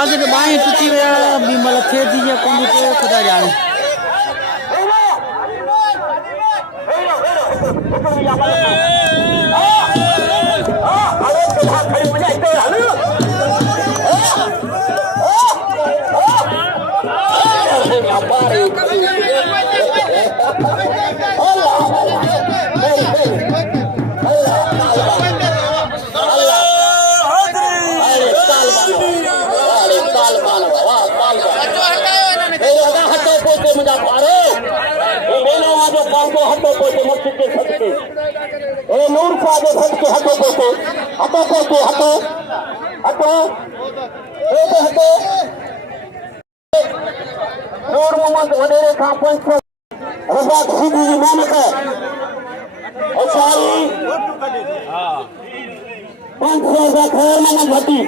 आज के बाएं टूटी हुआ भी मतलब थे दीजिए कौन को खुदा जाने नूर साहब सबके हटो पोते हटो पोते हटो हटो हटो नूर मोहम्मद वडेरे का पंच रजाक सीधी जी मानक और सारी पंच रजा खैर मन घटी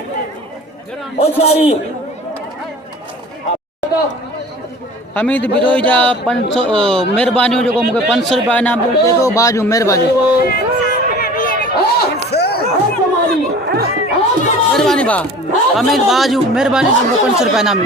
और सारी हमीद बिरोई जा 500 मेहरबानी जो मुझे 500 रुपया इनाम देखो बाजू मेहरबानी मेहरबानी बा हमीद बाजू मेहरबानी तुमको 500 रुपया इनाम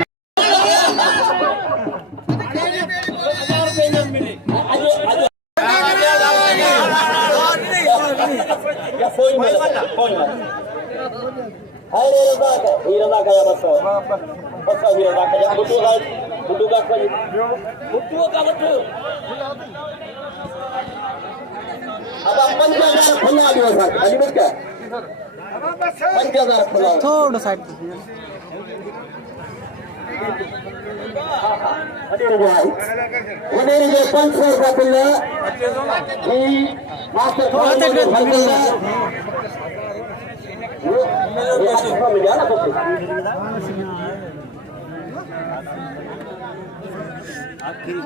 थोड़ा साइड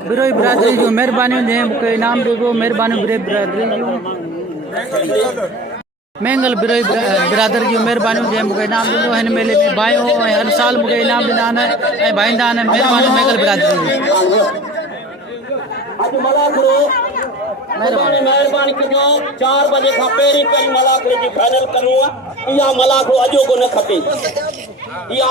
बिरोई बिरादरी जो मेहरबानी मुझे इनाम देगो मेहरबानी बिरादरी जो मेंगल बिरोई बिरादर जी मेहरबानी मुझे इनाम दिंदो हिन मेले में भाइयों हर साल मुझे इनाम ॾींदा आहिनि भाईंदा आहिनि मेहरबानी मेंगल बिरादरी मेहरबानी कजो 4 बजे खां पहिरीं मलाखड़े जी फाइनल करूं इहा मलाखड़ो अॼोको न खपे इहा